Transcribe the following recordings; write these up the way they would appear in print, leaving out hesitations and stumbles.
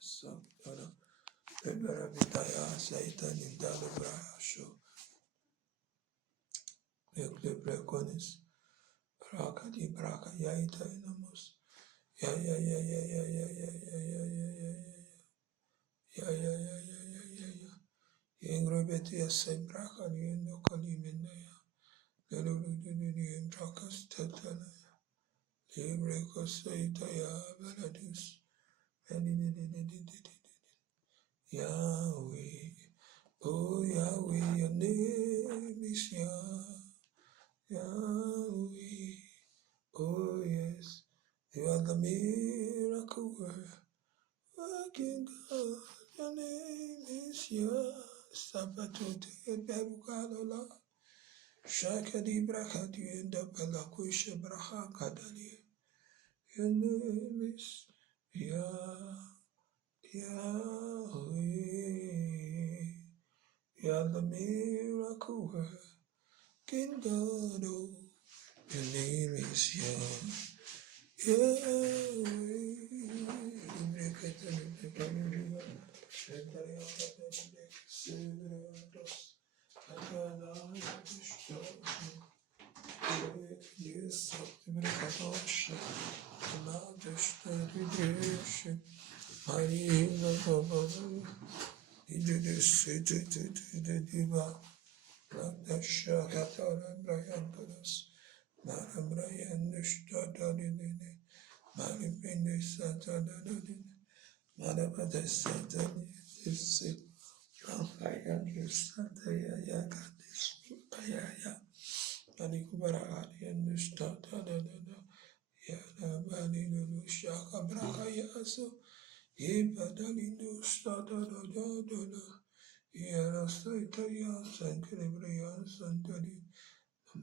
Sakara Rebera Vitaya Satan in Dalibra Show Eklepreconis Rakati Braka Yaita Inamos Ya ya ya ya ya ya ya ya ya ya ya ya ya ya ya ya Ingrebeti Sebraka Niendo Kaliminaya Leludini Brakas Tatana Librecos Saitaya Veladus Yahweh, oh Yahweh, your name is Yahweh, oh yes, you are the miracle working God, your name is Sabatote Berukalola, Shakadi Brakadi and the Balakusha Braha Kadali, your name is Yahweh, you are the miracle working God, oh, your name is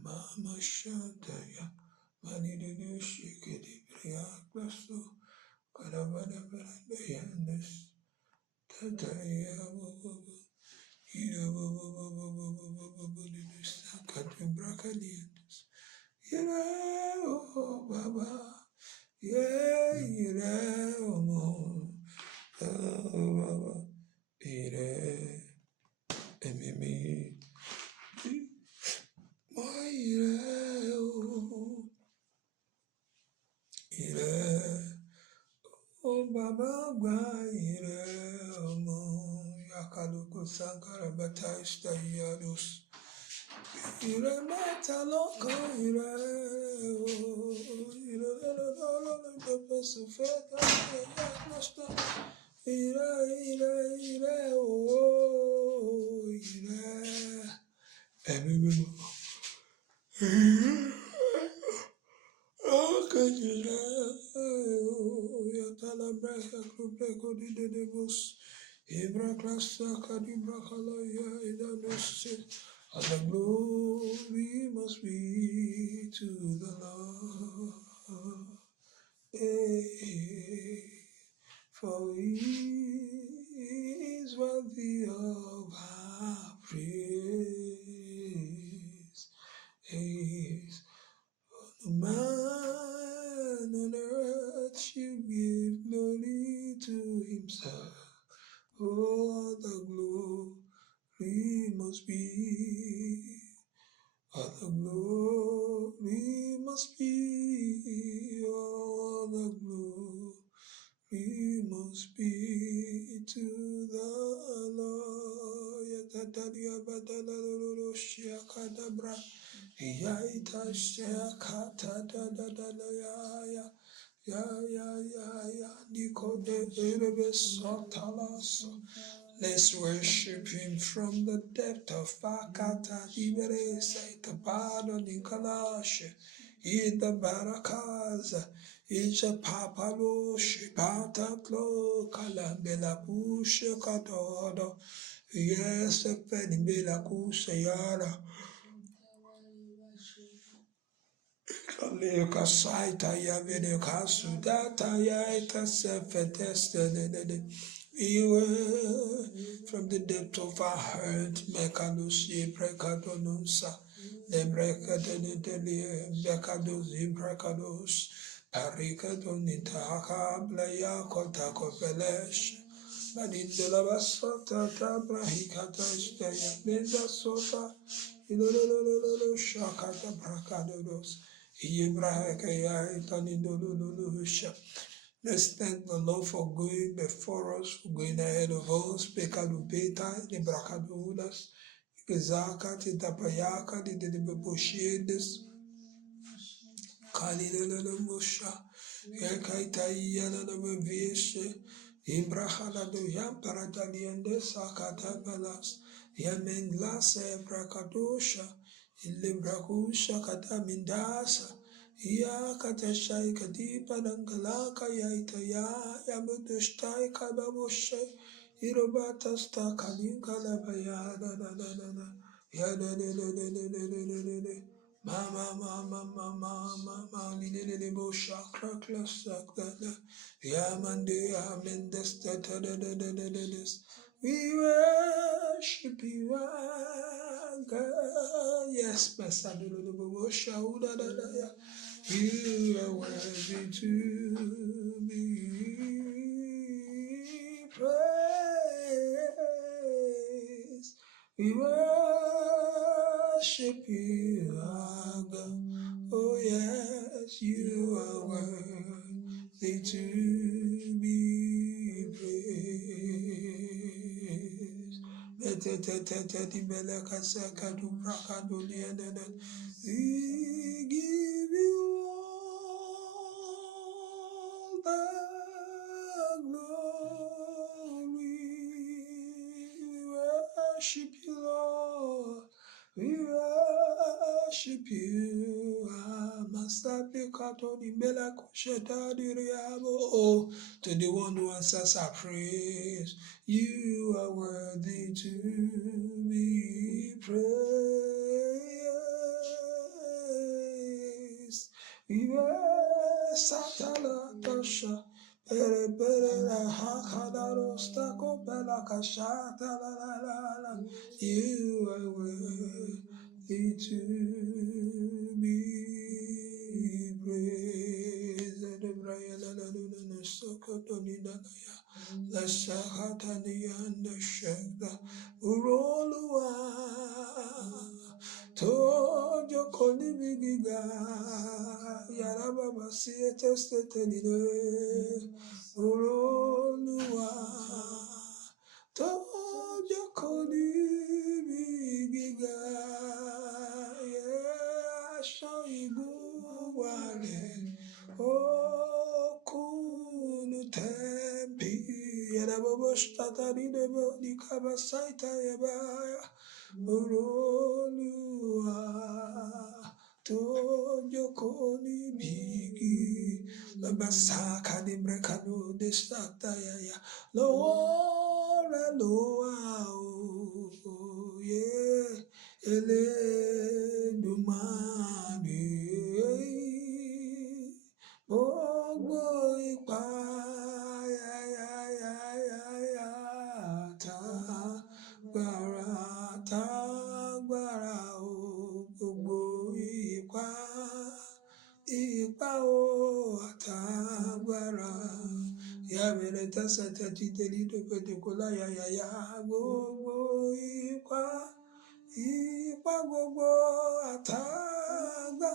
Mama Shataya, Manidu Shikidi, Priaklasu, Karavana Yanus, Tataya, Sakatu Brakadians, oh Baba, oh Baba, Emimi, oh Baba, Yakaluku Sankara Bataista Yadus, Mataloka, the Pasufeta, and the glory must be to the Lord. For he is worthy of our praise. Is the man on earth should give glory to himself. Oh, the glory must be. All the glory must be. All the glory must be to the Lord. Yatataria badalalo shiakadabra. Yaita shiakata ya. Nikode erebe sotalaso. Let's worship him from the depth of Bakata Ibere Saikabado Nikalashe Ida Barakaza Isha Papalo Shipata Klo Kalambela Pusha Katodo Yes Penibela Kusayara Kaleka Saita Yavene Kasudata Yaita Sefeteste. We were from the depth of our heart, Mekados, Ibrecadonusa, Lebrecadelia, Becados, Ibrecados, Paricadonita, Blaya, Cotaco Velesh, Badindela basota tabrahikata istaya. Lenda sota. Ilololololo shakata brakadodos. Ibrahakaya itanindolololo. Let's thank the Lord for going before us, for going ahead of us. Pekadubeta, the brakadulas. Gezaka, the tapayaka, the beboshedes. Kalilolo musha. Yakaita yana the vieshe. Imbrahana do Yamparataliende Sakata Balas Yamen Lase Brakadosha Ilibrakusha Katamindasa Yakatashai Kadipa Nangalaka Yaitaya Yamudushtai Kababoshe Irobata Sta Kalinka Labaya Yada Mama, lili bo shakra klasakda. Yamande amendes da. We worship you, our God. Yes, Masadulu bo shauda da. You are worthy to be praised. We worship you, our God. Oh yes, you are worthy to be praised. We give you all the glory. We worship you, Lord. We worship you, Master Pekatoni Bela Kosheta Diriabo. Oh, to the one who answers our praise, you are worthy to be praised. We were Satala Tasha. Pere la hakadaro stako bela kashata la. You are worthy to be praised. The Brian and the Sokotoninaya, the Sahatani and the Shagda, Urolua, Tojo Konibiga, Yarababa, see a tested Urolua. Toja kolibiga shaibuwale okunu tempi yaraboboshtatari debo dikabasaita yabaya urolua tojo kolibigi labasaka di brekano destataya Loa, oh, yeah, Eledumare, gbogbo ipá, tágbára, oh, gbogbo ipá, oh, tágbára. Yabere tasata titeli to petikola ya gbogbo ipa gbogbo àtàgbà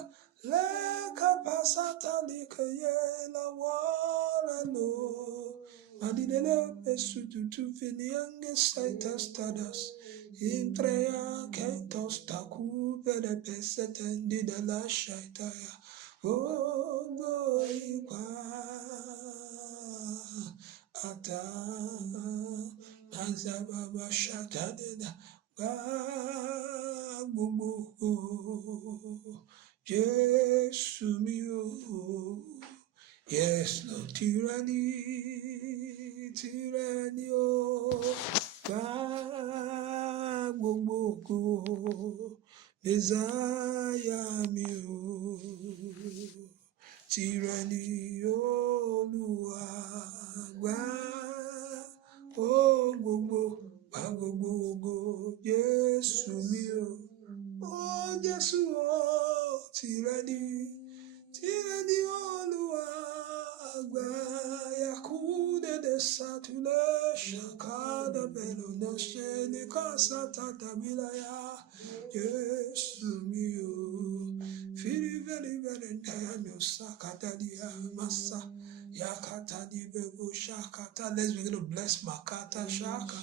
lẹ́ka pasata likeye lawara lo madinele pesu tutu finiange saitas tadas intreya kentos taku pere pesetendi de la shaitaya gbogbo ipa ata azababa shatadeda gbogbo Jésù mi o yes Lord tirani o gbogbo Messiah mi o tirani Olúwa gbogbo Jésù mi o Jésù o tirani Olúwa Yakude de satule shakada beluno sheni kasata tabilaya. Yes, you. Feel very no sakata dia masa. Yakata di bebu shakata. Let's begin to bless Makata shaka.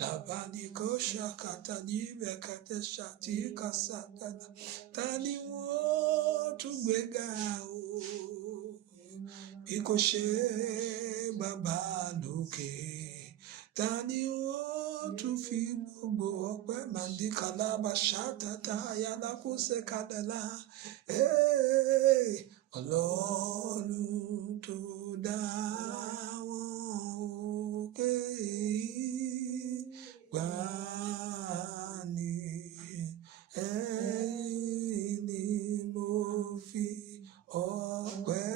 Labani ko shakata di bekate shati kasata. Tani wo tu bega o. Ikoshe baba lókè. Tani ó tún fi gbogbo ọpẹ́ màdí kalaba ṣàtàtà ayálákóṣe kàdàlà. Ọlọ́run tó dá wọn òkè gbà ní ẹ̀yìn ni mo fi ọpẹ́.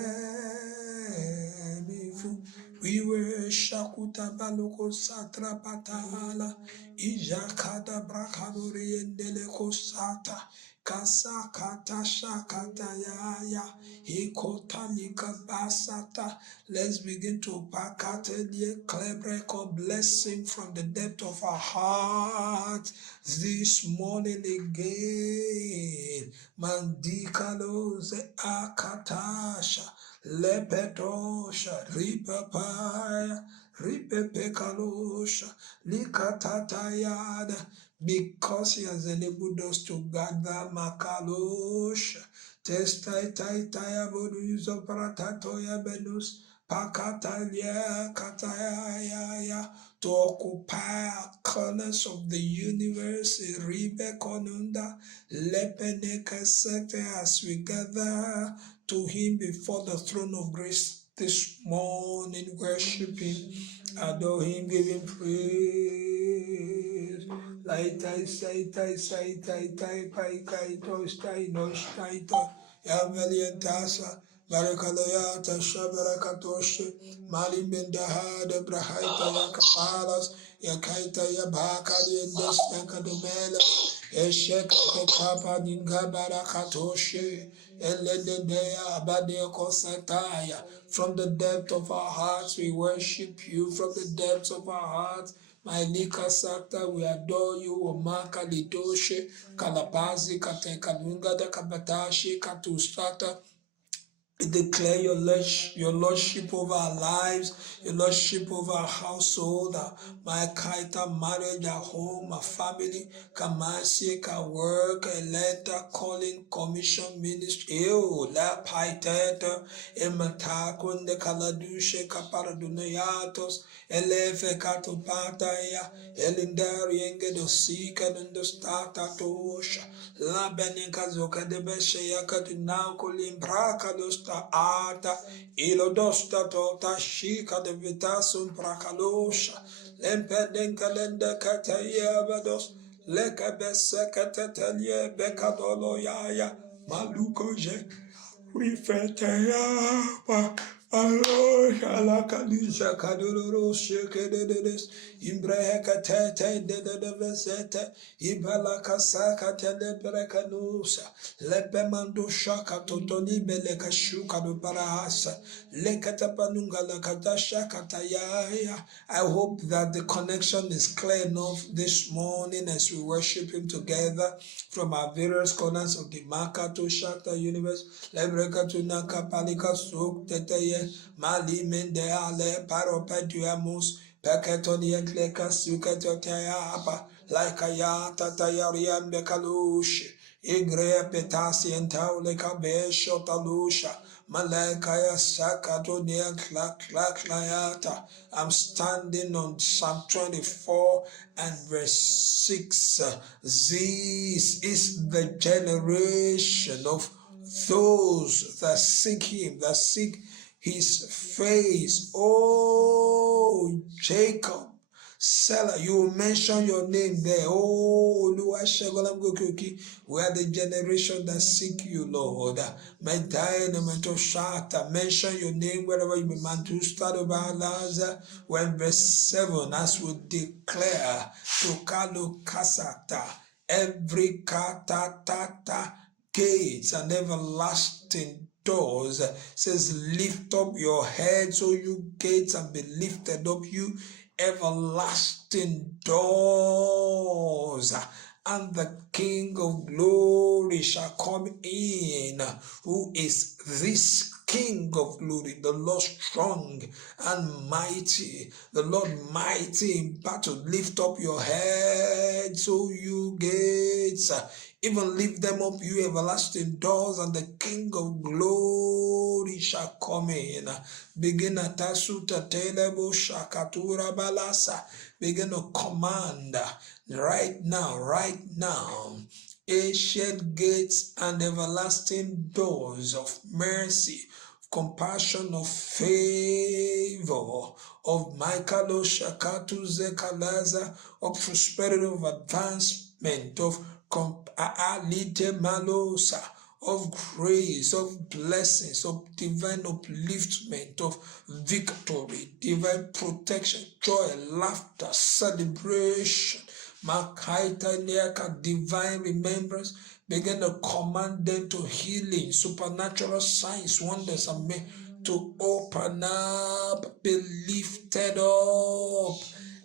Wiwe shakuta baloko satra patala ijakada brakadori endeleko sata kasa kata shakata yaya ikotalika basata. Let's begin to pakatelie klebreko blessing from the depth of our heart this morning again. Mandikaloze akatasha lepetosha ripapaya ripepekalosha likatatayada, because he has enabled us to gather makalosha testaitaya boduzo paratatoya benus pakatalia kataya to occupy corners of the universe. Ribekonunda lepenekasete, as we gather to him before the throne of grace this morning, worship him, adore him, give him praise. Laitai saitai saitai tai pai kai tostai nostaita yavalientasa barakaloya tasha barakatoshe malim bendaha de brahaita yakapalas yakaita yabakali endes yakadumela esheka papa ninga barakatoshe. From the depth of our hearts, we worship you. From the depths of our hearts, my Nika Sakta, we adore you. Omaka Lidoshe, Kalabazi, Katekanunga, the Kabatashi, Katusata. We declare your lordship over our lives, your lordship over our household, my kaita marriage, our home, our family, kamasik, our work, a letter, calling, commission, ministry, la paiteta, ematakun de kaladushe, kaparadunayatos, elefe katopataya, elindari enge dosika, nundostata tosha. La beninka zoka de beshe yakatu kolimbraka dosta ata ilodosta tota shika de vitasum prakalosha lempedenka lenda kataya bados leka bese katatelie bekadolo yaya maluko je rifetaya pa alosha la kalisha kadoro sheke de Imbreka tete de vesete, Ibalaka saka telebreka nusa, Lepemando shaka totoni beleka shuka do barahasa, Lekatapanunga lakadasha katayaya. I hope that the connection is clear enough this morning as we worship him together from our various corners of the Makato Shakta universe. Lebreka tunaka palika suk teteye, Mali mende ale paropetuamus. Peketoni entleka suketotaya apa laikaya tatayariam bekalush igre petasi entaule kabesho talusha malakaya sakatonia klak. I'm standing on Psalm 24 and verse 6. This is the generation of those that seek him, that seek his face. Oh, Jacob, Selah, you will mention your name there. Oh, we are the generation that seek you, Lord. Mention your name wherever you may man to start about Laza. When verse 7, as we declare to Kalu Kasata, every katata gates and everlasting doors. Says, lift up your heads, O you gates, and be lifted up, you everlasting doors, and the King of glory shall come in. Who is this King of glory? The Lord strong and mighty, the Lord mighty in battle. Lift up your heads, O you gates, even lift them up, you everlasting doors, and the King of glory shall come in. Begin at Asuta Telebo Shakatura Balasa. Begin to command right now. Ancient gates and everlasting doors of mercy, of compassion, of favor, of Michaelo Shakatu Zekalaza, of prosperity, of advancement, of Alite Malosa, of grace, of blessings, of divine upliftment, of victory, divine protection, joy, laughter, celebration, Makaita Niaka, divine remembrance. Begin to command them to healing, supernatural signs, wonders, and to open up, be lifted up.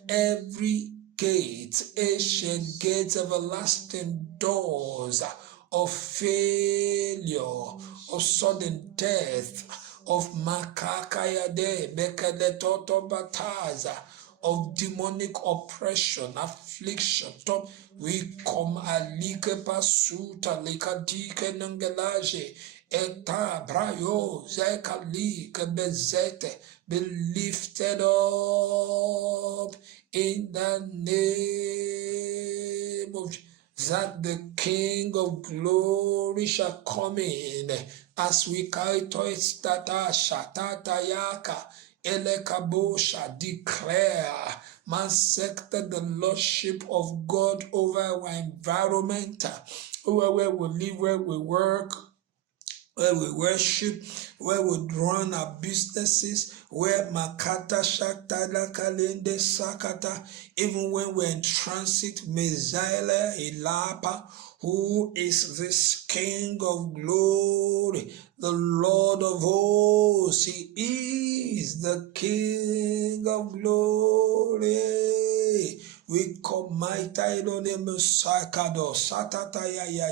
Every gate, ancient gates, everlasting doors of failure, of sudden death, of makakayade, bekadetoto bataza, of demonic oppression, affliction. We come alike pasuta likadike nangelaje eta brayo zekali kebezete, be lifted up in the name of that the King of glory shall come in, as we kaito stata shatata yaka elekabosha declare sector the lordship of God over our environment, where we live, where we work, where we worship, where we run our businesses, where Makata Shaktala Kalende Sakata, even when we're in transit, Mezaila Ilapa, who is this King of glory, the Lord of hosts. He is the King of glory. We come my title name Sakado Satata ya.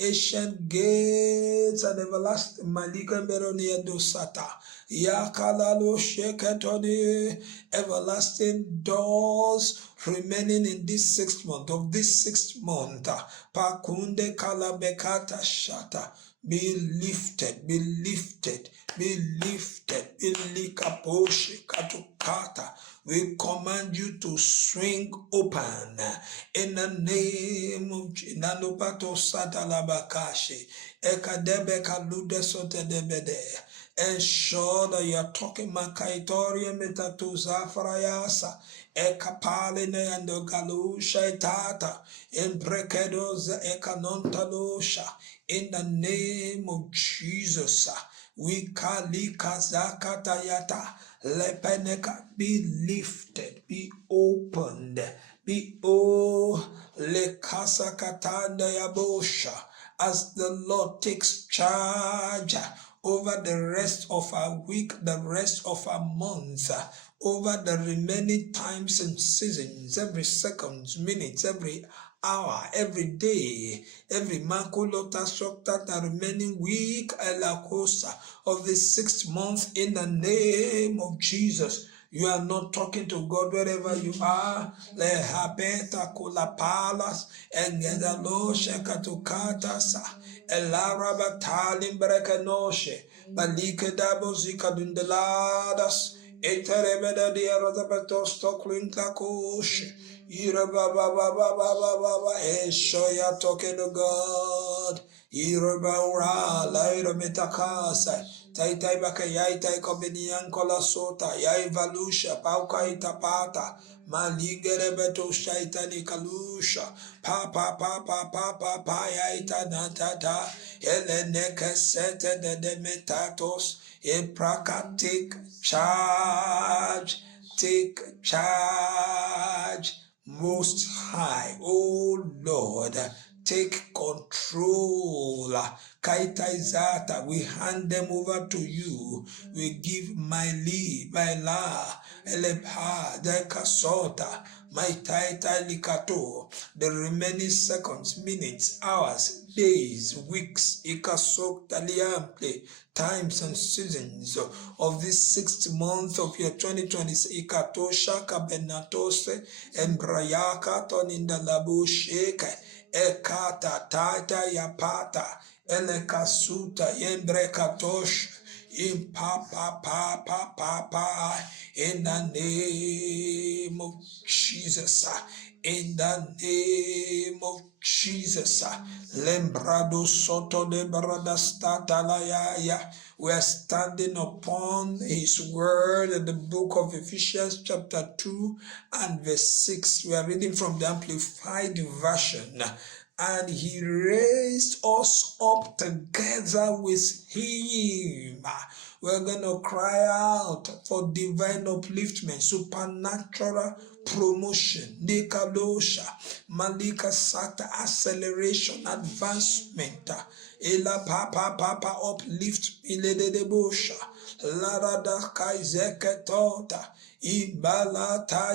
Ancient gates and everlasting Malika Meronia dosata. Yakalalo Sheketoni, everlasting doors remaining in this 6th month. Of this 6th month, Pakunde Kalabekata Shata. Be lifted, be lifted, be lifted, be likaposhi katukata. We command you to swing open in the name of Jinanopato Satalabakashi, Ekadebe Kalude Sotedebede. Ensure that you are talking Makaitoria Metatu Zafrayasa, Ekapaline and Galusha Tata, Embrekedos Ekanontalosha, in the name of Jesus. We kali kazakatayata. Lepeneka, be lifted, be opened, be lekasakatanda yabosha, as the Lord takes charge over the rest of our week, the rest of our month, over the remaining times and seasons, every second, minutes, every hour, every day, every makulota shokta, the remaining week, elakosa of the 6th month, in the name of Jesus. You are not talking to God wherever you are. Le habeta kula palas engedalo shekatukatasa elara batalim brekenoshe balike dabo zikadundeladas eterebeda diarazabeto stoklin takoshe. Ira baba baba baba baba eshoya talking to God. Ira baura laira metakasa. Tai baka yai tai komenian kola sota yai valusha pauka itapata maligere beto shaitani kalusha pa yai tanatata elene kesete de metatos epraka. Take charge, Most High, oh Lord, take control. Kaitaizata, we hand them over to you. We give my la, Elepha, Dekasota, my taita likato, the remaining seconds, minutes, hours, days, weeks, ikasok taliample, times and seasons of this 6th month of your 2020, ikato shaka benatose, embrayaka toninda labu sheke, ekata tata yapata, elekasuta yembrekatosh, in in the name of Jesus, in the name of Jesus, Lembrado Soto de Brada Statalaya. We are standing upon his word in the book of Ephesians chapter 2 and verse 6. We are reading from the Amplified Version. And he raised us up together with him. We're going to cry out for divine upliftment, supernatural promotion, Nikadosha, Malika Sata, acceleration, advancement, Ela Papa, uplift, Iledebosha, Larada Kaizeketota, Ibalata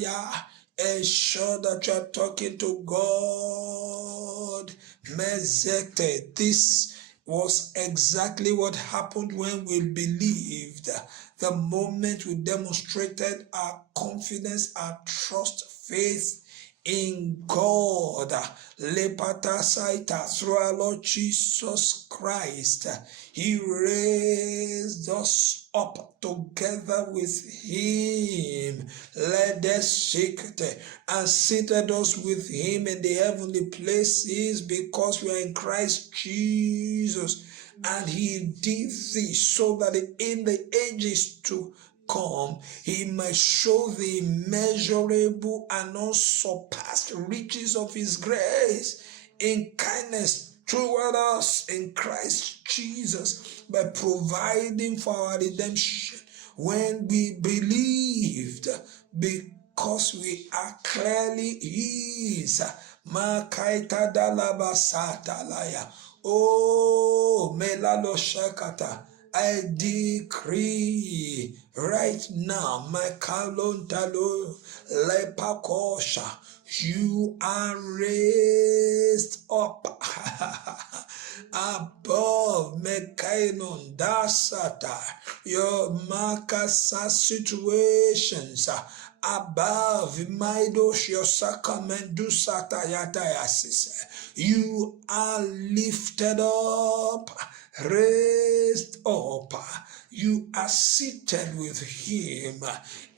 ya. Ensure that you are talking to God. Mezekte. This was exactly what happened when we believed. The moment we demonstrated our confidence, our trust, faith in God. Lepata Saita, through our Lord Jesus Christ. He raised us up together with him. Let us seek it and seated us with him in the heavenly places because we are in Christ Jesus. And he did this so that in the ages to come, he might show the immeasurable and unsurpassed riches of his grace in kindness toward us in Christ Jesus by providing for our redemption when we believed, because we are clearly his. Makaita dalabasatalaya. Oh, melalo shakata. I decree right now, my kalontalo lepakosha, you are raised up above Mekainon Dasata, your Makasa situations, above Maidos, your Sakamendu Satayatayasis. You are lifted up, raised up. You are seated with him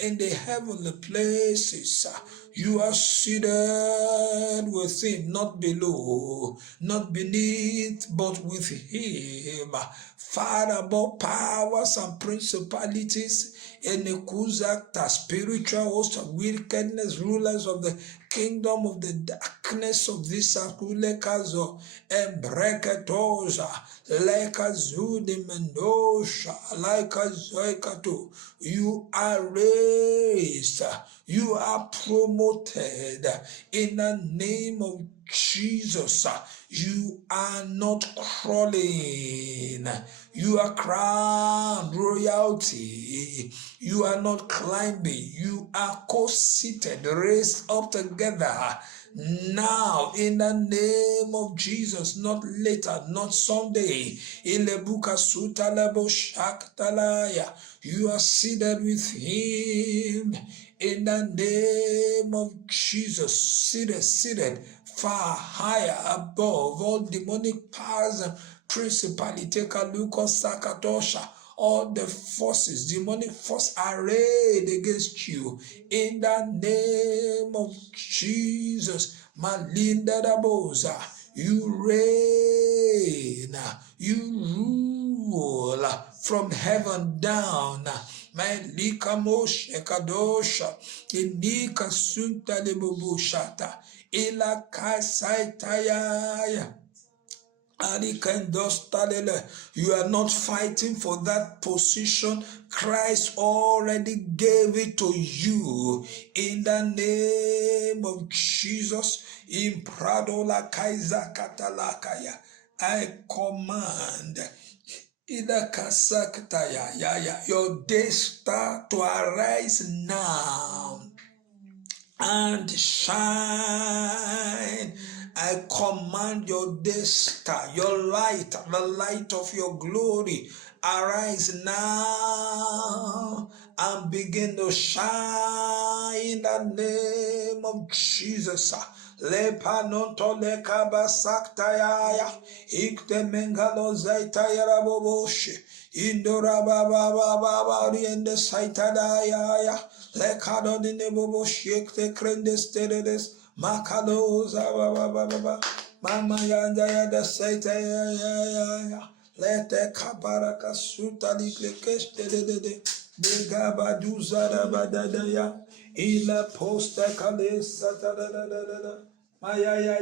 in the heavenly places. You are seated with him, not below, not beneath, but with him, far above powers and principalities, in the Kuzakta, spiritual host of wickedness, rulers of the kingdom of the darkness of this Akulekazo, and Breketoza, like a Zudi Mendosha, like a Zoikato. You are raised, you are promoted in the name of Jesus. You are not crawling. You are crowned royalty. You are not climbing. You are co-seated, raised up together. Now, in the name of Jesus, not later, not someday. You are seated with him in the name of Jesus. Seated far higher above all demonic powers and principality. All the forces, demonic force arrayed against you in the name of Jesus. Malinda Daboza, you reign, you rule from heaven down. Malika Moshe Kadosha, Inika Sunta Lebubushata, Ila Kasaitaya. You are not fighting for that position. Christ already gave it to you. In the name of Jesus, in Pradola Kaiser Katalakaya, I command your day start to arise now and shine. I command your day star, your light, the light of your glory, arise now and begin to shine in the name of Jesus. Lepanonto lekaba saktaya ikte mengalo zaitaya boboshi indora baba baba riende saitadaya lekado dine boboshi ikte krendes teredes makaloza baba mama yanda yada saitaya lete kabaraka suta liklekeste de Begaba duzara badadaya ila posta kalesa da maya ya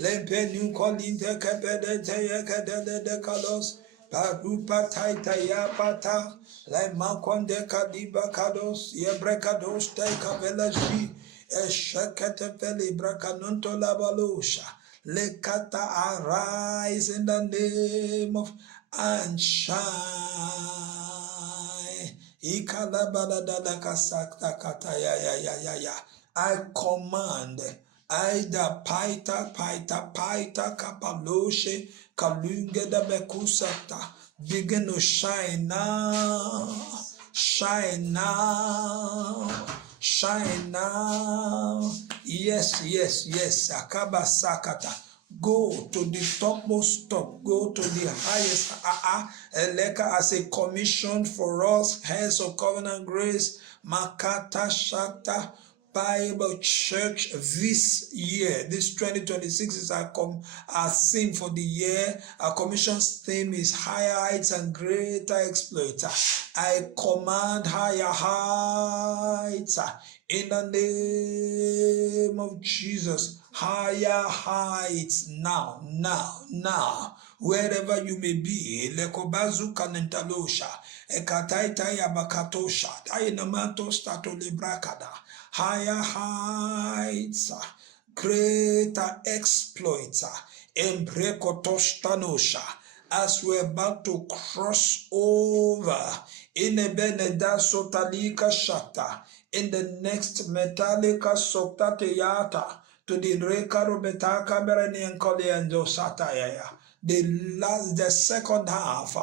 lempe nu kolinte kepede teye kedede de kalos parupa taita ya pata le makonde kadiba kados yebrekados te kabelaji eshekete peli brakanonto labalosha lekata arise in the name of and shine. I command Aida paita kapaloshe kalunge da bekusata begin to shine now, shine now, shine now. Yes, akaba sakata. Go to the topmost top, go to the highest. Eleka as a commission for us, Hands of Covenant Grace, Makata Shakta Bible Church this year. This 2026 is our theme for the year. Our commission's theme is higher heights and greater exploits. I command higher heights in the name of Jesus. Higher heights now. Wherever you may be, lekobazu kanentalosha, ekataita yabakatosha, tainamanto stato librakada, higher heights, greater exploits, embrekotostanosha, as we're about to cross over in a beneda sotalika shata, in the next metallica soktateyata, to the rekaro betaka bereni enkole endo sataya. The second half,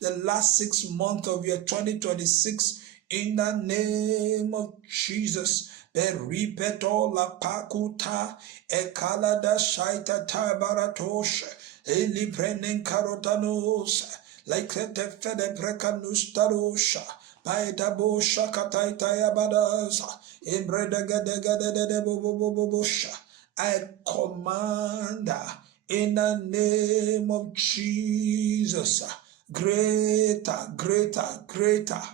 the last 6 months of year 2026, in the name of Jesus. Peripeto la pakuta ekalada shaita tabaratosha eliprenen karotanos like the fede prekanustarosha paitabo shakataita yabadas imbredagadegade. I command in the name of Jesus, greater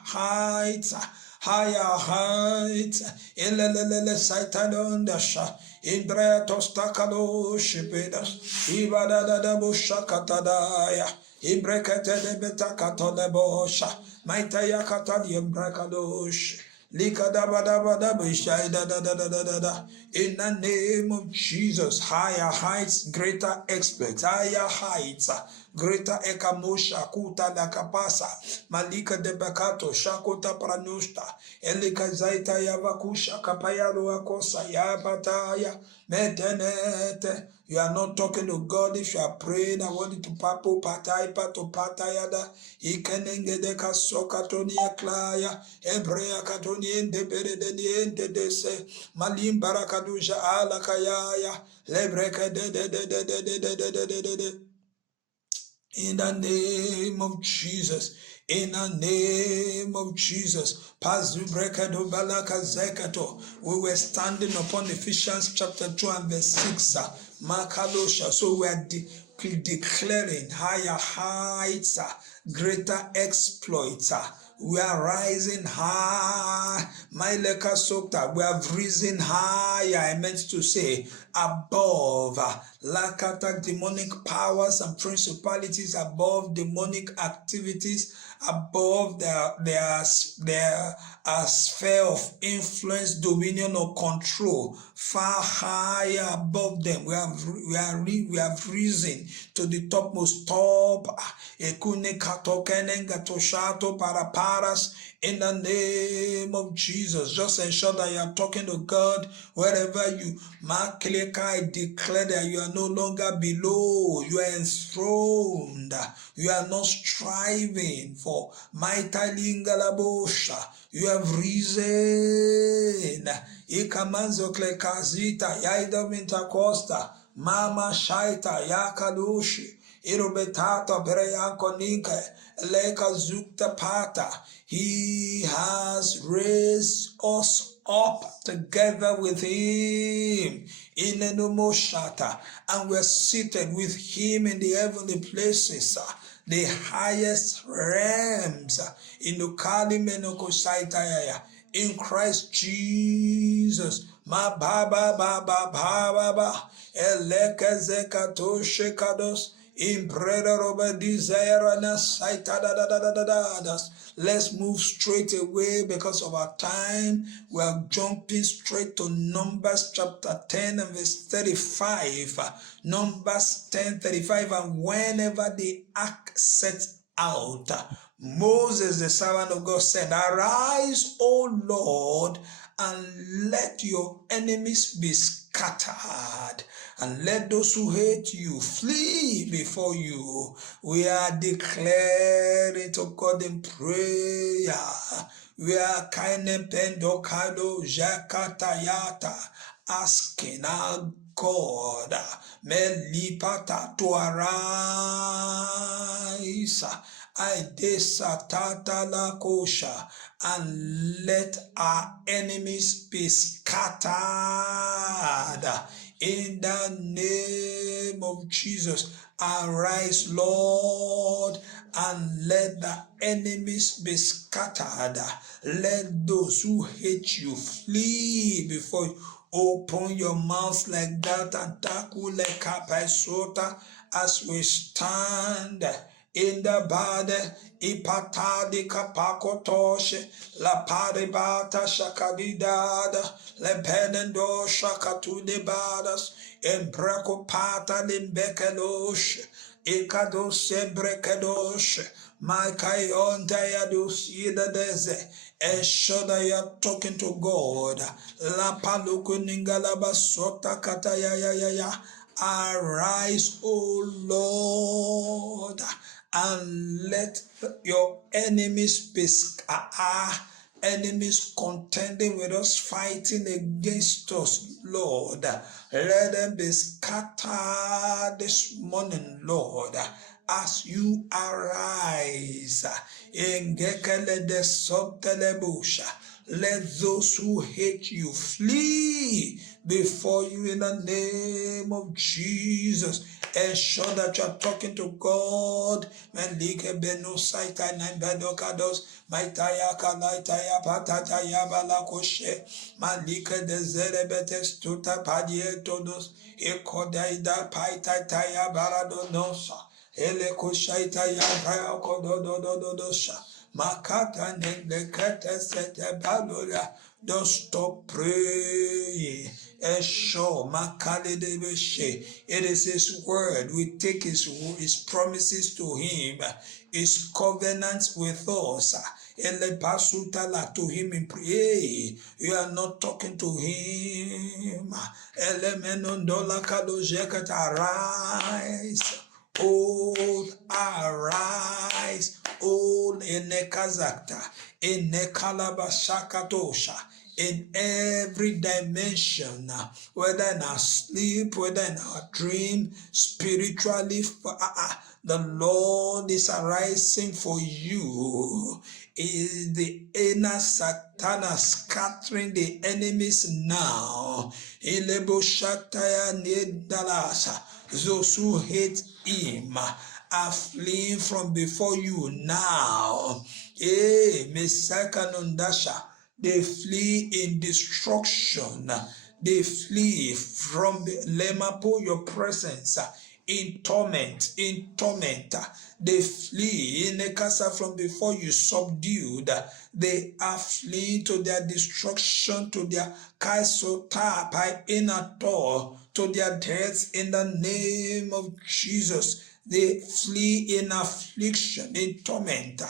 heights, higher heights, ilelelele saitadondasha, imbretostakalo shipedas, ibadadadabushakatadaya, ibrekatedebetakatonebosha, maitayakatadi imbrekalosh. In the name of Jesus, higher heights, greater exploits, higher heights, greater ekamosha kuta la kapasa, malika de bakato, shakota pranusta, elika zaita yavakusha kapayalo akosa yabataya, metenete. You are not talking to God if you are praying. I want you to papo patai pato patayada. Ikenenge ka sokatonia klaya. Ebrea katoni ende beredeni ende dese. Malim barakaduja ala kayaya. Lebreka de. In the name of Jesus. In the name of Jesus. We were standing upon Ephesians chapter 2 and verse 6. So we are declaring higher heights, greater exploits. We are rising high. We have risen higher. I meant to say above Lakata, demonic powers and principalities above demonic activities, above their sphere of influence, dominion, or control, far higher above them. We have risen to the topmost top. Ekune katokene gatoshato paraparas. In the name of Jesus, just ensure that you are talking to God wherever you I declare that you are no longer below, you are enthroned, you are not striving for mightily galabosha. You have risen. Ikamanzo klekazita yaida mintacosta, mama shaita yakalushi. Irubetata bereyankonika leka zukta pata. He has raised us up together with him in Enumoshata, and we're seated with him in the heavenly places, the highest realms in Ukali Menokosaitaya, in Christ Jesus. Ma baba baba baba eleka zekato shekados. Let's move straight away because of our time. We are jumping straight to Numbers chapter 10 and verse 35. Numbers 10:35, and whenever the ark sets out, Moses, the servant of God, said, "Arise, O Lord, and let your enemies be scattered, and let those who hate you flee before you." We are declaring to God in prayer. We are pendokado jakatayata, asking our God, melipata to arise. I desatata la kosha, and let our enemies be scattered. In the name of Jesus, arise, Lord, and let the enemies be scattered. Let those who hate you flee before you. Open your mouth like that and tackle like a as we stand in the body. Ipatadi kapakotoshe la paribata shakadidada le penendo shakatude badas embreko pata limbekedosh ikados embrekedosh Maikai on Tayadus Ida Deze. Ensure that you are talking to God. La Paluku Ningalaba Sota Kataya. Arise, O Lord, and let your enemies be enemies contending with us, fighting against us, Lord. Let them be scattered this morning, Lord, as you arise. Let those who hate you flee before you in the name of Jesus. Ensure that you are talking to God. Malike beno saita nambedokados. Maitaya kalaitaya patataya balakoshe. Malike de zerebetes tuta padietodos. Ekodaida paitataya baradonosa. Ele koshaita ya kododododosa. Makata nekete sete balola. Don't stop praying. Esho makale debeshe. It is His word. We take His promises to Him. His covenants with us. Ele pasutala to Him in prayer. You are not talking to Him. Ele menondola kalojeket arise. Oh, arise, oh, enekazakta, enekalabashakatosha, in every dimension, whether in our sleep, whether in our dream, spiritually, the Lord is arising for you. Is the inner Satana scattering the enemies now? Those who hate Him are fleeing from before you now. They flee in destruction. They flee from the Lemapo, your presence. In torment, they flee in a casa from before you subdued. They are fleeing to their destruction, to their kaisota by inner door, to their deaths in the name of Jesus. They flee in affliction, in torment.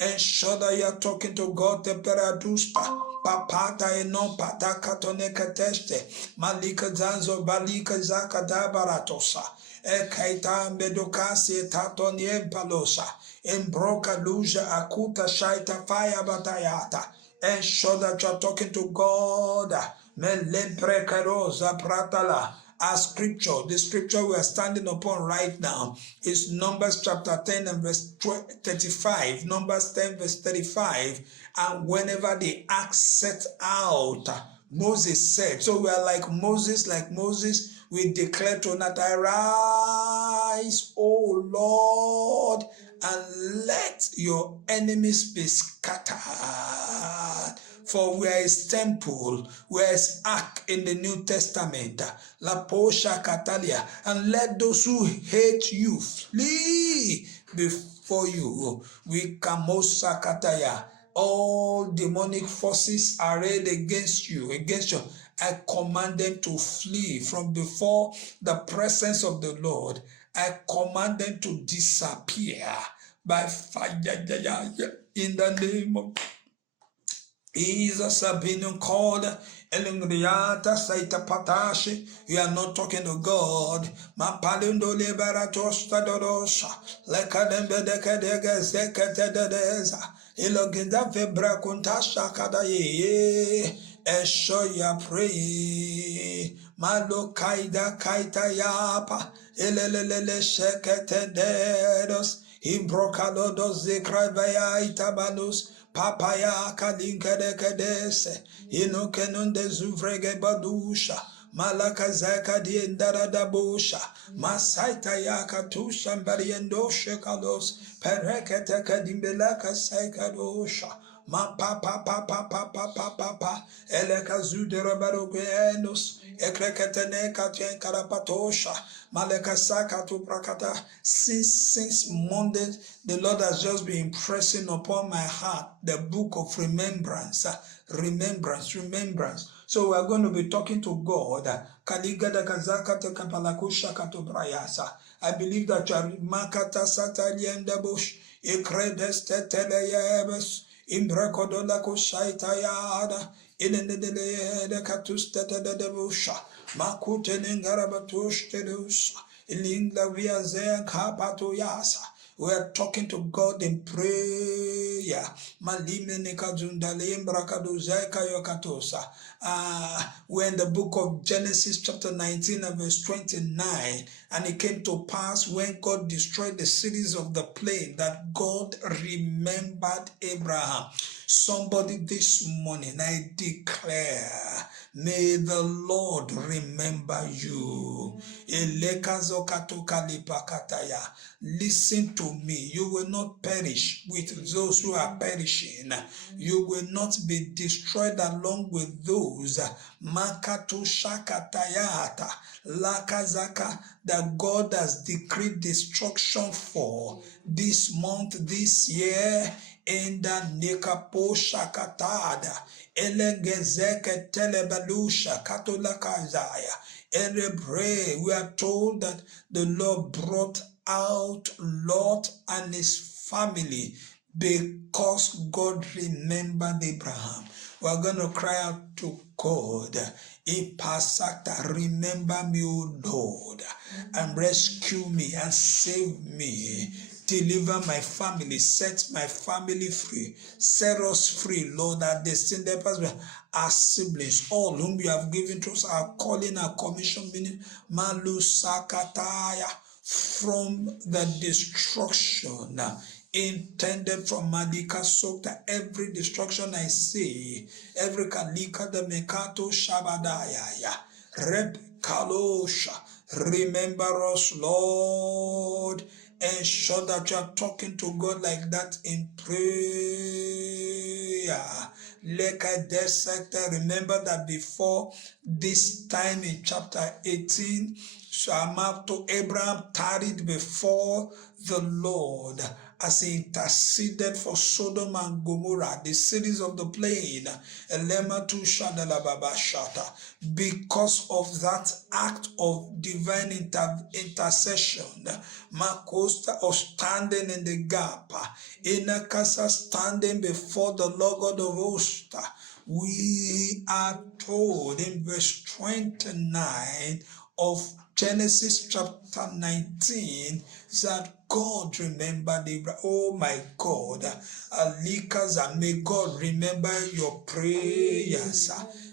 And shoulder you are talking to God, the Peradusta, Papata eno pataka toneka teste, Malika Zanzo Balika Zakada Baratosa, Ekaita Medokasi Tatonie Palosa, Embroka Luja Akuta Shaita Fire Batayata, and shoulder you are talking to God, Melempre Carosa Pratala. Our scripture, the scripture we are standing upon right now is Numbers chapter 10 and verse 35. Numbers 10 verse 35. And whenever the axe set out, Moses said, so we are like Moses, we declare tonight, arise, O Lord, and let your enemies be scattered. For we are his temple, we are his ark in the New Testament. La Posha Catalia. And let those who hate you flee before you. We Kamosa Kataya. All demonic forces arrayed against you. I command them to flee from before the presence of the Lord. I command them to disappear by fire in the name of Jesus have been called Elingriata Saita Patashi. You are not talking to God. Mapalindo Liberatosta Dorosa. Lekadembedekadega Zekatedeza. Iloginda Vebra Kuntasha Kadaye. Eshoya pray. Malo Kaida Kaita Yapa. Elelele Shekete Dedos. Imbrocalodos Zekrabaya Itabalus. Papaya kalinkadekadese, inokenunde zuvrege badusha, malakazaka diendaradabusha, masaita yakatusha mbariendo shekalos, perekete kadimbelaka saikadosha, ma papa papa papa papa, elekazuderobarogenos, ekreketene katien karapatosha, malekasaka tu prakata. Since Monday, the Lord has just been impressing upon my heart the book of remembrance, remembrance. So we are going to be talking to God. I believe that you are makata satalienda bush, ikredeste teleyebes, imbrekodola kushaitayada, inenedele katuste de busha, makutenengarabatush tedusa. We are talking to God in prayer. We're in the book of Genesis chapter 19 and verse 29. And it came to pass when God destroyed the cities of the plain that God remembered Abraham. Somebody this morning, I declare, may the Lord remember you. Listen to me. You will not perish with those who are perishing. You will not be destroyed along with those that God has decreed destruction for this month, this year, in the Nikapo Shakatada, Elegezeke Telebalusha, Katolakazaya. And we pray, we are told that the Lord brought out Lot and his family because God remembered Abraham. We are going to cry out to God. Ipasakta, remember me, O Lord, and rescue me and save me. Deliver my family, set my family free, set us free, Lord, our descendants, our siblings, all whom you have given to us, our calling, our commission, meaning Malu Sakataya, from the destruction intended from Malika Sokta, every destruction I see, every Kalika the Mekato Shabadaya, Rep Kalosha, remember us, Lord. Ensure that you are talking to God like that in prayer. Remember that before this time in chapter 18, Abraham tarried before the Lord as he interceded for Sodom and Gomorrah, the cities of the plain, because of that act of divine intercession, Makosta of standing in the gap, Inakasa standing before the Lord God of hosts. We are told in verse 29 of Genesis chapter 19 that God remembered Abraham. Oh my God, Alikaza, may God remember your prayers.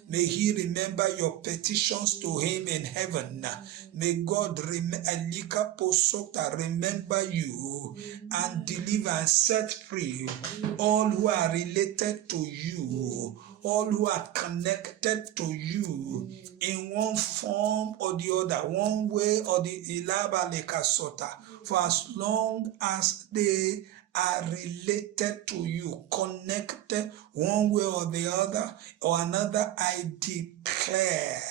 May he remember your petitions to him in heaven. May God remember you and deliver and set free all who are related to you, all who are connected to you in one form or the other, one way or the other, for as long as they are related to you, connected one way or the other or another, I declare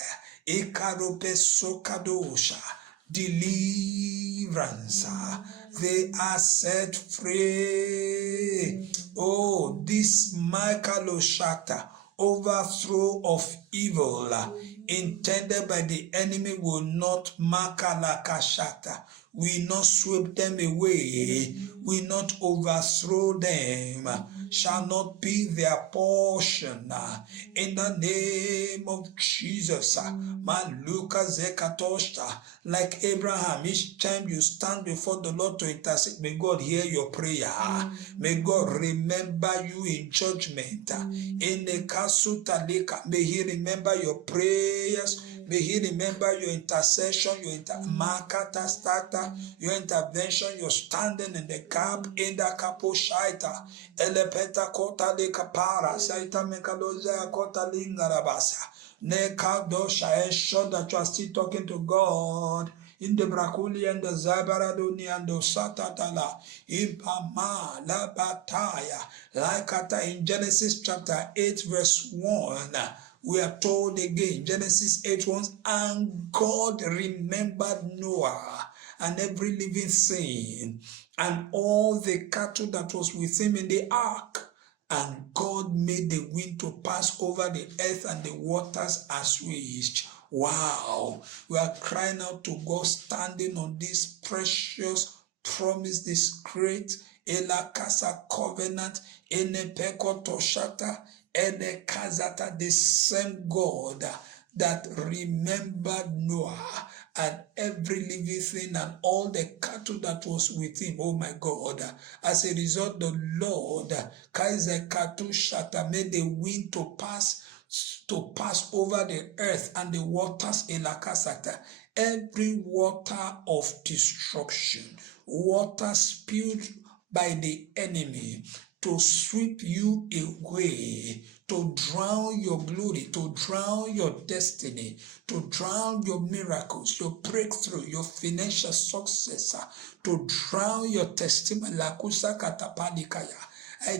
deliverance. They are set free. Oh, this Michael Shakta overthrow of evil intended by the enemy will not will not sweep them away, will not overthrow them, shall not be their portion. In the name of Jesus, Maluka Zekatoshta, like Abraham, each time you stand before the Lord to intercede, may God hear your prayer. May God remember you in judgment. In the Kasutalika, may He remember your prayers. May He remember your intercession, your your intervention, your standing in the gap in the Kapo Shaita, Elepeta Kota de Kapara, Saita Mekaloza Kota Lingarabasa, Nekadosha, ensure that you are still talking to God. In the Brakuli and the Zabaradoni and the Satatala, Impama, La Bataya, like in Genesis chapter 8, verse 1. We are told again, Genesis 8:1, and God remembered Noah and every living thing and all the cattle that was with him in the ark. And God made the wind to pass over the earth and the waters as wished. Wow. We are crying out to God, standing on this precious promise, this great Elakasa covenant, Enepeko Toshata, Enekazata, the same God that remembered Noah and every living thing and all the cattle that was with him. Oh my God. As a result, the Lord Kaiser Katushata made the wind to pass over the earth and the waters in Lakasata. Every water of destruction, water spilled by the enemy to sweep you away, to drown your glory, to drown your destiny, to drown your miracles, your breakthrough, your financial success, to drown your testimony. I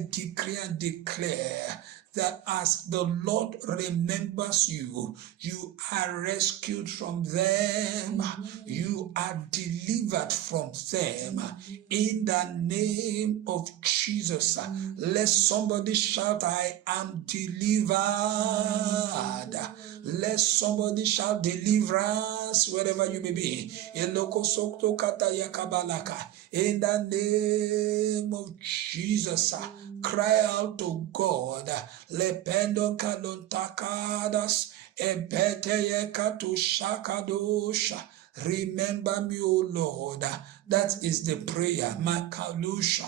decree and declare that as the Lord remembers you, you are rescued from them, you are delivered from them, in the name of Jesus. Let somebody shout, I am delivered. Let somebody shout deliverance wherever you may be. In the name of Jesus, cry out to God. Lependo kalontakadas, ebeteye katushakadosha. Remember me, O Lord. That is the prayer. Makalusha,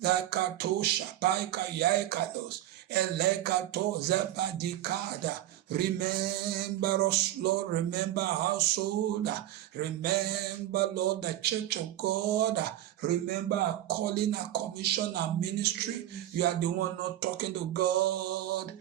the katosha, paika yaikados, elekato zabadikada. Remember us, Lord. Remember our household. Remember, Lord, the church of God. Remember our calling, our commission, our ministry. You are the one not talking to God.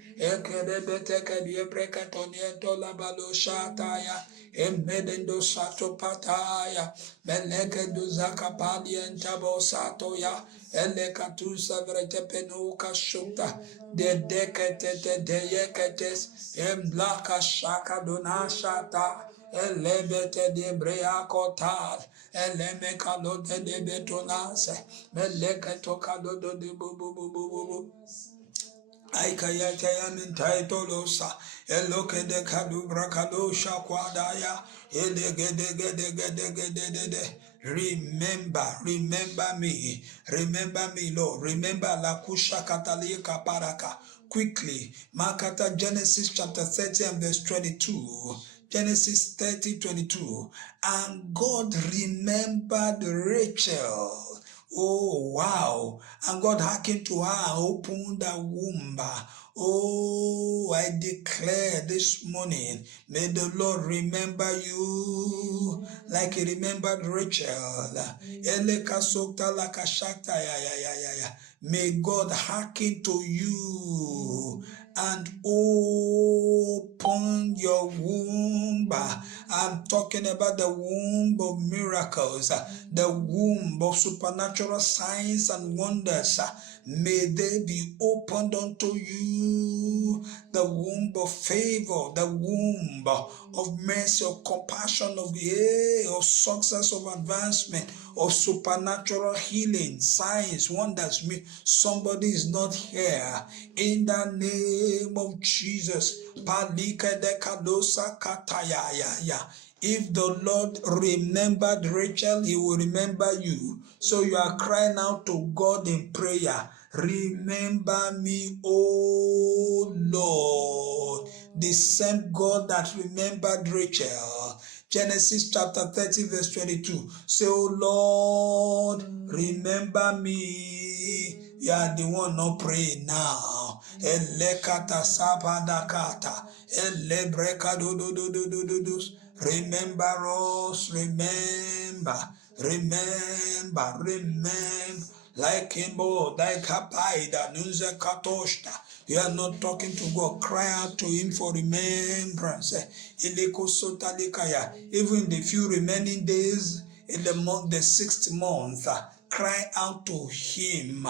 Ekedebeteke diebrekatoniento labalo shataya. Embedendo sato pataya. Meleke duzaka palienta bosato ya. Elekatusa vrete penuka shukta. De dekete de deyeketes. Emblaka shaka donashata. Elebete de brea kotal. Eleme kalote de betonase. Meleke tokalodo de bubu. Aikayataya mintaitolosa. Eloke de kadubra kadosha kwadaya. Elegedegedegedegedede. Remember me, Lord. Remember la kusha katalika paraka. Quickly, Makata Genesis chapter 30 and verse 22. Genesis 30:22. And God remembered Rachel. Oh, wow. And God hearkened to her and opened the womb. Oh, I declare this morning, may the Lord remember you like he remembered Rachel. May God hearken to you and open your womb. I'm talking about the womb of miracles, the womb of supernatural signs and wonders. May they be opened unto you. The womb of favor, the womb of mercy, of compassion, of success, of advancement, of supernatural healing, signs, wonders. Somebody is not here. In the name of Jesus. If the Lord remembered Rachel, he will remember you. So you are crying out to God in prayer. Remember me, O Lord. The same God that remembered Rachel. Genesis chapter 30 verse 22. Say, O Lord, remember me. You are the one not praying now. Elekata sapadakata. Elebreka do. Remember us, remember. Like him, like Hapaida, Nunza Katoshta. You are not talking to God. Cry out to him for remembrance. Even in the few remaining days in the month, the 6th month, cry out to him.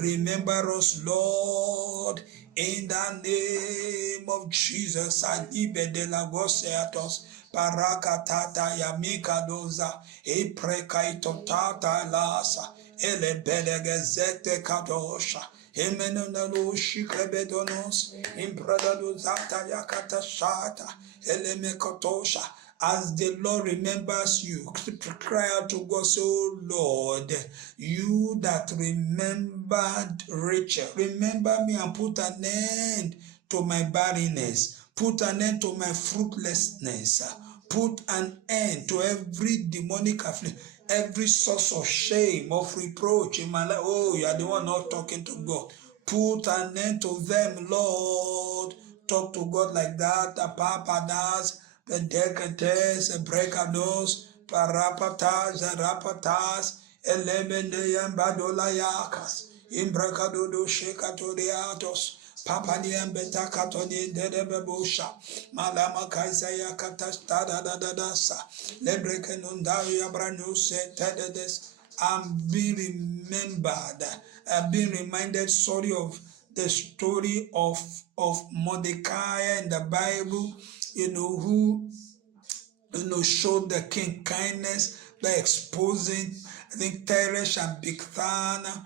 Remember us, Lord, in the name of Jesus. Alibe de la Goseatos. Parakatata yamika doza. Eprekaito tata lasa. Ele bedegezete kadosha. Emenonalo shikrebedonos. Impradado zata yakata shata. Ele mekotosha. As the Lord remembers you, cry out to God, so Lord, you that remembered Rachel, remember me and put an end to my barrenness, put an end to my fruitlessness, put an end to every demonic affliction, every source of shame, of reproach in my life. Oh, you are the one not talking to God. Put an end to them, Lord. Talk to God like that. The Papa does. Pentecates, Brecados, Parapatas, Rapatas, Elemendean Badolayakas, Imbracadodo Shekatodiatos, Papanian Betacatoni Dedebusha, Malama Kaisaya Katastada Dadasa, Lebrecanundaria Branus, Tededes. I'm being remembered, I'm being reminded, of the story of Mordecai in the Bible, who showed the king kindness by exposing, I think, Teresh and Bigthana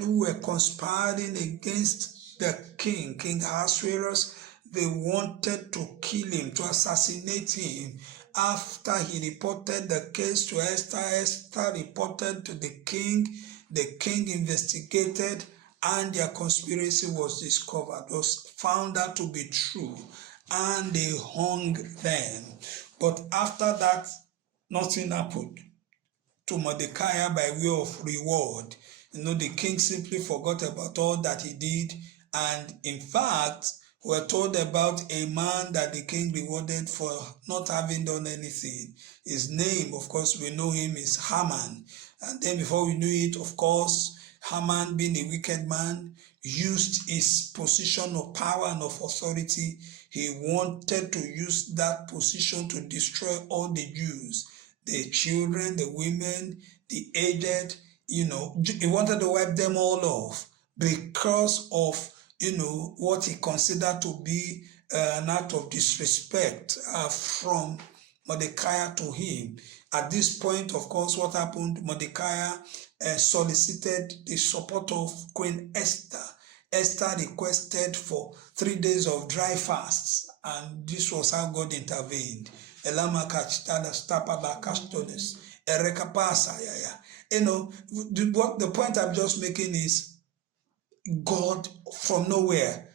who were conspiring against the king, King Ahasuerus. They wanted to kill him, to assassinate him. After he reported the case to Esther, Esther reported to the king investigated, and their conspiracy was discovered, was found out to be true, and they hung them. But after that, nothing happened to Mordecai by way of reward. The king simply forgot about all that he did, and in fact, we're told about a man that the king rewarded for not having done anything. His name, of course, we know him, is Haman. And then before we knew it, of course, Haman, being a wicked man, used his position of power and of authority. He wanted to use that position to destroy all the Jews, the children, the women, the aged. He wanted to wipe them all off because of, what he considered to be an act of disrespect from Mordecai to him. At this point, of course, what happened? Mordecai solicited the support of Queen Esther. Esther requested for 3 days of dry fasts, and this was how God intervened. The point I'm just making is God from nowhere,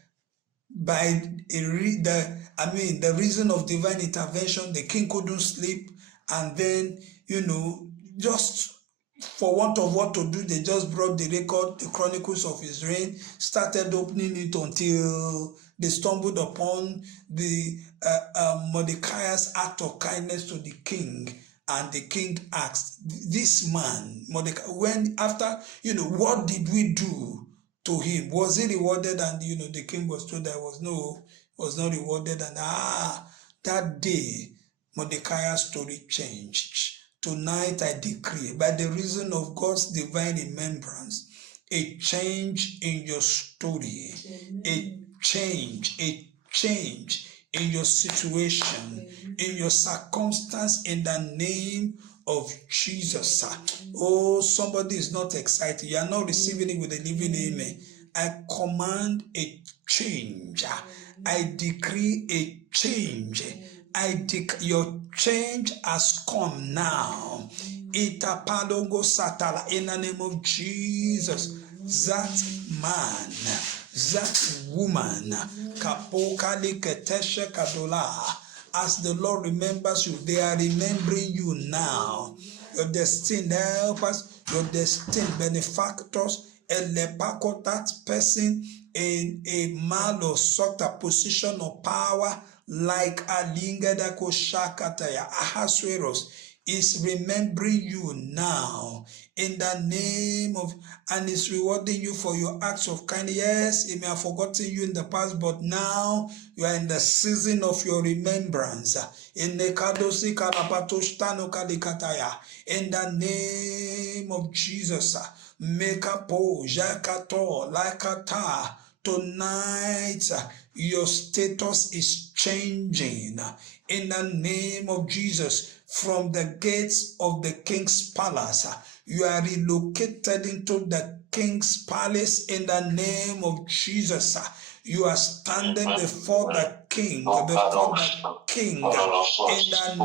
by the reason of divine intervention, the king couldn't sleep, and then just for want of what to do, they just brought the chronicles of his reign, started opening it until they stumbled upon the Mordecai's act of kindness to the king. And the king asked, this man, Mordecai, what did we do to him? Was he rewarded? And the king was told that was not rewarded. And that day, Mordecai's story changed. Tonight I decree, by the reason of God's divine remembrance, a change in your story, a change in your situation, in your circumstance, in the name of Jesus. Oh, somebody is not excited. You are not receiving it with a living amen. I command a change. I decree a change. Your change has come now. Itapalongo satala, in the name of Jesus. That man, that woman, kapokali keteshe kadola, as the Lord remembers you, they are remembering you now. Your destined helpers, your destined benefactors, elepako, that person in a mal or sort of position of power, like Alingada Koshakataya, Ahasuerus, is remembering you now in the name of, and is rewarding you for your acts of kindness. Yes, he may have forgotten you in the past, but now you are in the season of your remembrance. In the name of Jesus, Mekapo, Jakato, Lakata. Tonight, your status is changing in the name of Jesus. From the gates of the king's palace, you are relocated into the king's palace in the name of Jesus. You are standing before the king, in the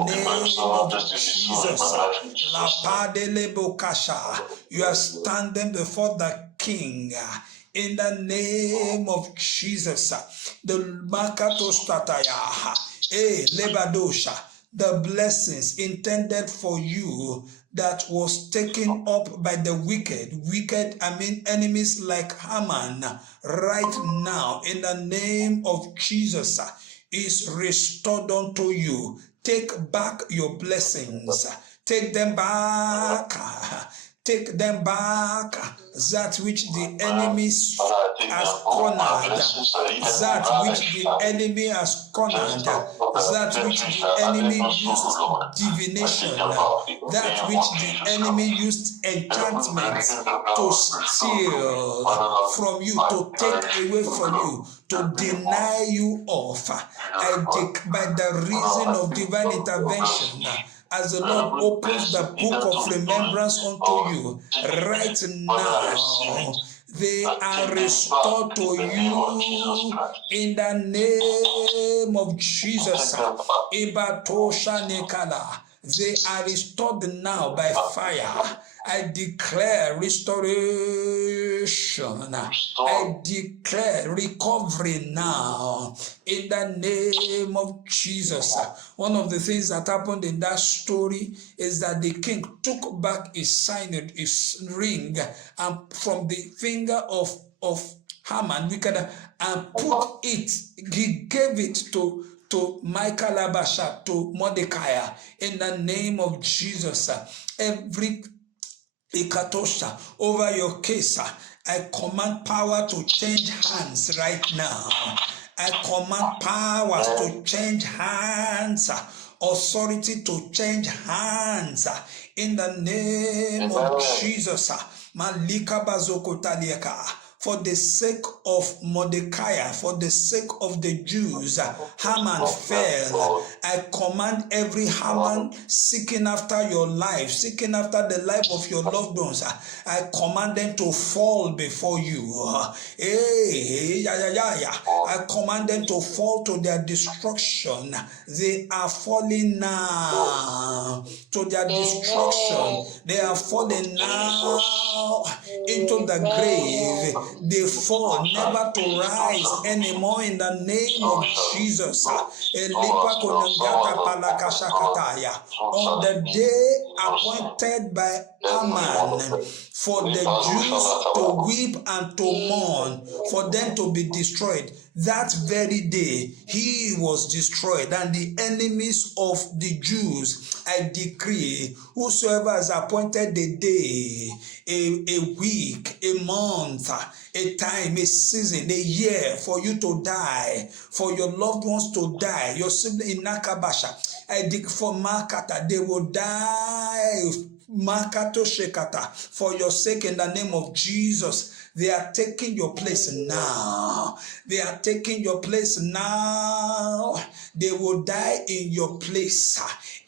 name of Jesus. You are standing before the king in the name of Jesus. The Makato Stataya, Lebadosha, the blessings intended for you that was taken up by the wicked, enemies like Haman, right now, in the name of Jesus, is restored unto you. Take back your blessings. Take them back. Take them back, that which the enemy has cornered, that which the enemy has cornered, that which the enemy used divination, that which the enemy used enchantment to steal from you, to take away from you, to deny you of. By the reason of divine intervention, as the Lord opens the book of remembrance unto you, right now, they are restored to you in the name of Jesus. Ibatosha Nekala. They are restored now by fire. I declare restoration. I declare recovery now in the name of Jesus. One of the things that happened in that story is that the king took back his ring, and from the finger of Haman, and put it, he gave it to Michael Abasha, to Mordecai, in the name of Jesus. Every Ikatosha over your case, I command power to change hands right now. I command powers to change hands, authority to change hands in the name of Jesus. Malika bazokotalieka. For the sake of Mordecai, for the sake of the Jews, Haman fell. I command every Haman seeking after your life, seeking after the life of your loved ones, I command them to fall before you. I command them to fall to their destruction. They are falling now to their destruction. They are falling now into the grave. They fall never to rise anymore in the name of Jesus. On the day appointed by Haman for the Jews to weep and to mourn, for them to be destroyed, that very day he was destroyed, and the enemies of the Jews, I decree, whosoever has appointed a day, a week, a month, a time, a season, a year for you to die, for your loved ones to die, your sibling in Nakabasha, I decree for Makata, they will die. Makato Shekata, for your sake in the name of Jesus. They are taking your place now. They are taking your place now. They will die in your place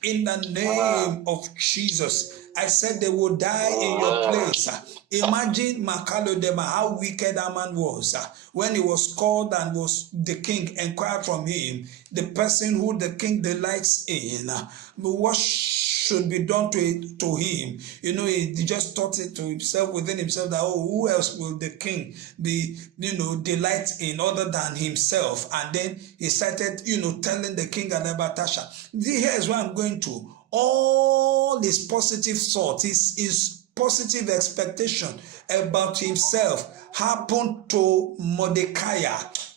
in the name of Jesus. I said they will die in your place. Imagine Makalodema, how wicked that man was. When he was called and was the king inquired from him, the person who the king delights in, what should be done to him? You know, he just thought it to himself, within himself, that, oh, who else will the king be, delight in other than himself? And then he started, telling the king and Abatasha, here's where I'm going to. All his positive thoughts, his positive expectation about himself happened to Mordecai.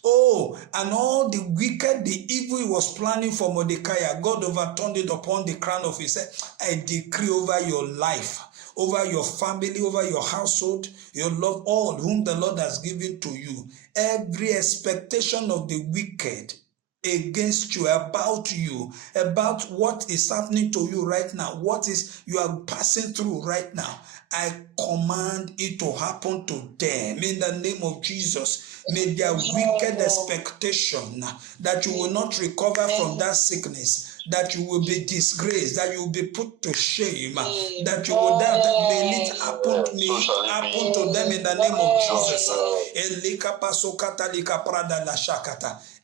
Oh, and all the wicked, the evil he was planning for Mordecai, God overturned it upon the crown of his head. I decree over your life, over your family, over your household, your love, all whom the Lord has given to you, every expectation of the wicked against you, about what is happening to you right now, what is you are passing through right now, I command it to happen to them in the name of Jesus. May their wicked expectation that you will not recover from that sickness, that you will be disgraced, that you will be put to shame, that you will die, may it happen to them in the name of Jesus.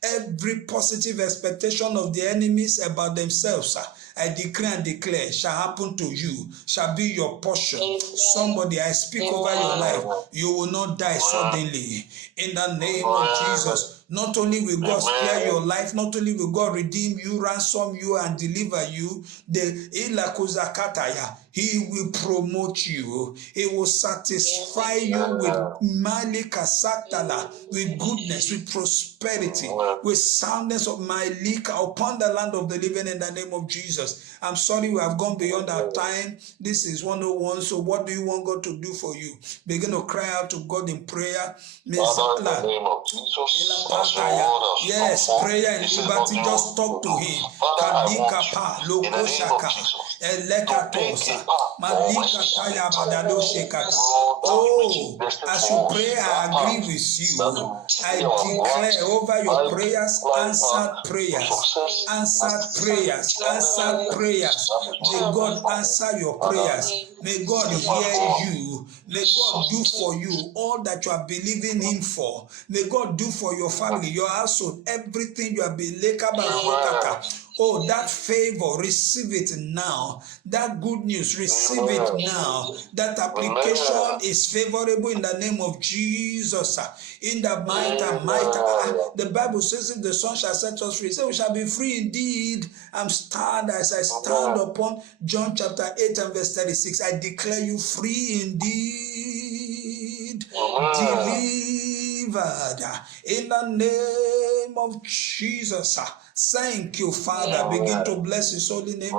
Every positive expectation of the enemies about themselves, I decree and declare, shall happen to you, shall be your portion. Somebody, I speak over your life. You will not die suddenly. In the name of Jesus. Not only will God spare your life, not only will God redeem you, ransom you, and deliver you, He will promote you. He will satisfy you with malika saktala, with goodness, with prosperity, with soundness of malika upon the land of the living in the name of Jesus. I'm sorry we have gone beyond our time. This is 101. So what do you want God to do for you? Begin to cry out to God in prayer. Father, in the name of Jesus, yes, prayer and liberty. Just talk to Him. Kadika in the name of Jesus. Oh, as you pray, I agree with you. I declare over your prayers, answered prayers, answered prayers, answered prayers. May God answer your prayers. May God hear you. May God do for you all that you are believing Him for. May God do for your family, your household, everything you are believing. Oh, that favor, receive it now. That good news, receive it now. That application is favorable in the name of Jesus. In the mighty, the Bible says, if the Son shall set us free, so we shall be free indeed. As I stand upon John chapter 8 and verse 36. I declare you free indeed, delivered in the name of Jesus. Thank you, Father. Begin to bless his holy name.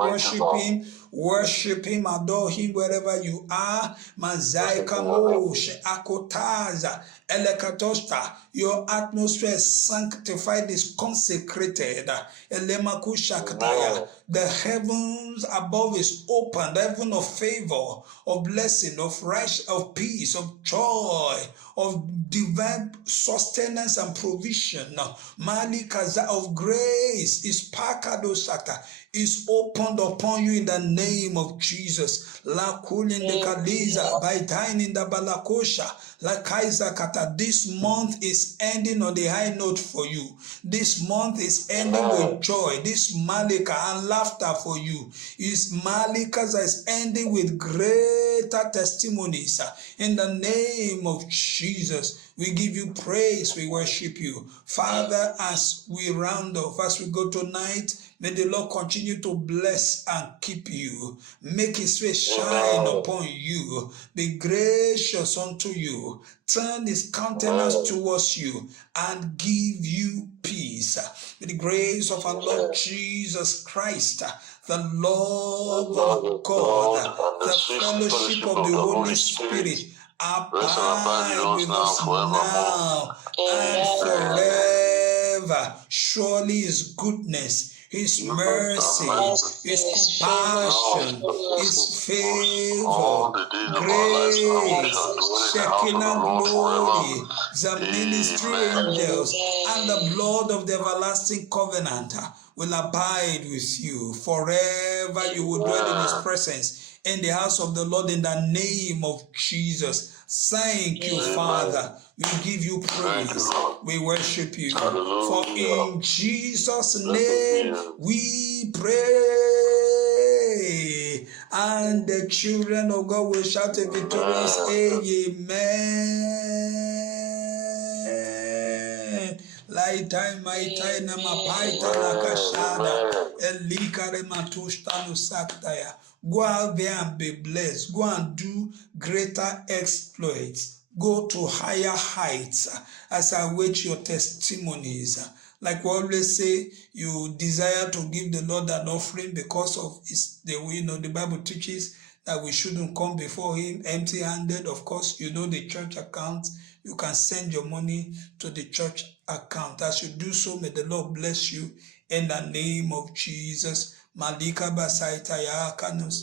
Worship him, adore him wherever you are. Mazaika Moshe Akotaza Elekatosta. Your atmosphere is sanctified, is consecrated. Elemakushakataya. The heavens above is open, the heaven of favor, of blessing, of rest, of peace, of joy, of divine sustenance and provision. Malikaza of grace is pakadosata, is opened upon you in the name of Jesus. La kulin de kaliza by dying in the balakosha. La kaiza kata. This month is ending on the high note for you. This month is ending with joy. This malika and laughter for you. Is malikas is ending with greater testimonies. In the name of Jesus. We give you praise, we worship you. Father, as we round off, as we go tonight, may the Lord continue to bless and keep you. Make his face shine upon you. Be gracious unto you. Turn his countenance towards you and give you peace. With the grace of our Lord Jesus Christ, the love of God, the fellowship of the Holy Spirit, abide with us now and forever. Surely his goodness, his mercy, his compassion, his favor, grace, Shekinah glory, the ministry angels, and the blood of the everlasting covenant will abide with you forever. You will dwell in his presence in the house of the Lord in the name of Jesus. Thank you, Father. We give you praise. We worship you. For in Jesus' name we pray. And the children of God will shout a victorious Amen. Laitai maitai na mapaita la kashada elikare matushta nusaktaya. Go out there and be blessed. Go and do greater exploits. Go to higher heights as I wait your testimonies. Like we always say, you desire to give the Lord an offering because of the Bible teaches that we shouldn't come before him empty-handed. Of course, you know the church account. You can send your money to the church account. As you do so, may the Lord bless you in the name of Jesus. Malika Basaita Ya Kanus.